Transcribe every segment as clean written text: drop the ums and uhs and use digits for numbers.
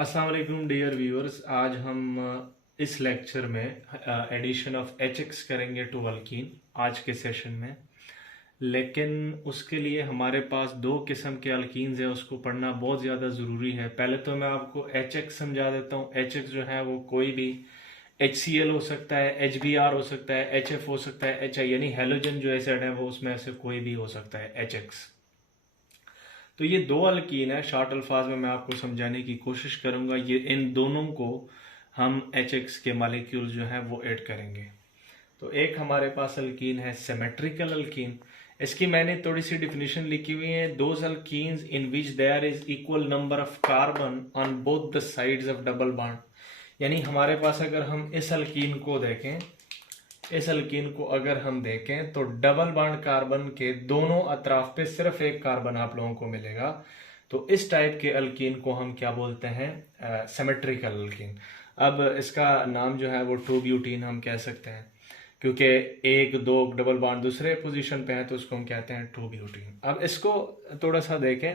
अस्सलाम वालेकुम dear viewers. आज हम इस लेक्चर में एडिशन ऑफ HX करेंगे टू अल्कीन आज के सेशन में। लेकिन उसके लिए हमारे पास दो किस्म के अल्कीन्स हैं, उसको पढ़ना बहुत ज़्यादा ज़रूरी है। पहले तो मैं आपको HX समझा देता हूँ। HX जो है वो कोई भी HCl हो सकता है, HBr हो सकता है, HF हो सकता है, HI यानी हेलोजन जो एसिड है वो उसमें से कोई भी हो सकता है HX। तो ये दो अल्कीन है, शॉर्ट अल्फाज में मैं आपको समझाने की कोशिश करूंगा। ये इन दोनों को हम HX के मालिक्यूल जो है वो ऐड करेंगे। तो एक हमारे पास अल्कीन है सिमेट्रिकल अल्कीन। इसकी मैंने थोड़ी सी डिफिनेशन लिखी हुई है। Those alkenes in which there is equal number of carbon on both the sides of double bond. यानी हमारे पास अगर हम इस अल्कीन को देखें, इस अल्कीन को अगर हम देखें तो डबल बॉन्ड कार्बन के दोनों अतराफ पे सिर्फ एक कार्बन आप लोगों को मिलेगा। तो इस टाइप के अल्कीन को हम क्या बोलते हैं? Symmetrical alkyne. अब इसका नाम जो है वो 2-ब्यूटीन हम कह सकते हैं, क्योंकि एक दो डबल बॉन्ड दूसरे पोजीशन पे है तो उसको हम कहते हैं 2-ब्यूटीन। अब इसको थोड़ा सा देखें।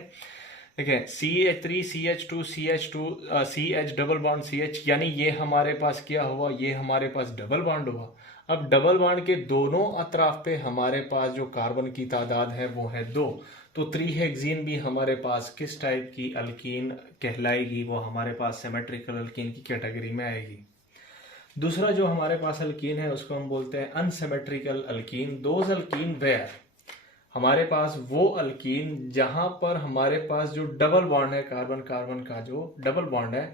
देखें CH3 CH2 CH2 CH double bond CH, यानी ये हमारे पास क्या हुआ? ये हमारे पास डबल बॉन्ड हुआ। अब डबल बॉन्ड के दोनों अतराफ पे हमारे पास जो कार्बन की तादाद है वो है 2। तो 3 हेक्सीन भी हमारे पास किस टाइप की अल्कीन कहलाएगी? वो हमारे पास सिमेट्रिकल अल्कीन की कैटेगरी में आएगी। दूसरा जो हमारे पास अल्कीन है उसको हम बोलते हैं unsymmetrical alkene. Those alkene where, हमारे पास वो अल्कीन जहां पर हमारे पास जो डबल बॉन्ड है, कार्बन कार्बन का जो डबल बॉन्ड है,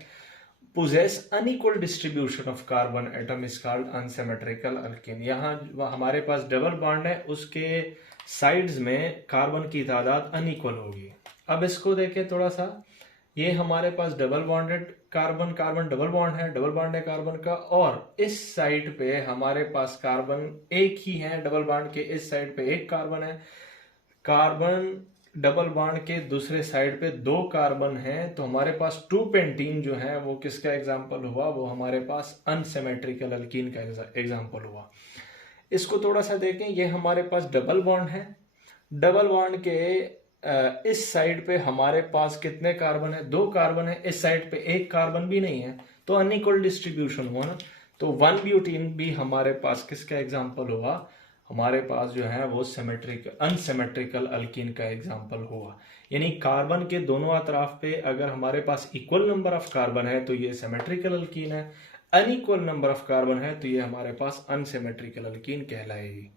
possess unequal distribution of carbon atom is called unsymmetrical alkene। यहाँ हमारे पास डबल बॉन्ड है, उसके साइड्स में कार्बन की तादाद अनइक्वल होगी। अब इसको देखें थोड़ा सा। ये हमारे पास double bonded carbon carbon double bond है, डबल बॉन्ड है कार्बन का, और इस साइड पे हमारे पास कार्बन एक ही है। डबल बॉन्ड के इस साइड पे एक कार्बन है, कार्बन डबल बॉन्ड के दूसरे साइड पे दो कार्बन हैं। तो हमारे पास 2 पेंटीन जो है वो किसका एग्जाम्पल हुआ? वो हमारे पास अनसिमेट्रिकल अल्कीन का एग्जाम्पल हुआ। इसको थोड़ा सा देखें। ये हमारे पास डबल बॉन्ड है, डबल बॉन्ड के इस साइड पे हमारे पास कितने कार्बन है? 2 कार्बन है। इस साइड पे एक कार्बन भी नहीं है, तो अनइक्वल डिस्ट्रीब्यूशन हुआ ना। तो 1-ब्यूटीन भी हमारे पास किसका एग्जाम्पल हुआ? हमारे पास जो है वो अनसिमेट्रिकल अल्कीन का एग्जाम्पल हुआ। यानी कार्बन के दोनों अतराफ पे अगर हमारे पास इक्वल नंबर ऑफ कार्बन है तो ये सिमेट्रिकल अल्कीन है। अनइक्वल नंबर ऑफ कार्बन है तो ये हमारे पास अनसिमेट्रिकल अल्कीन कहलाएगी।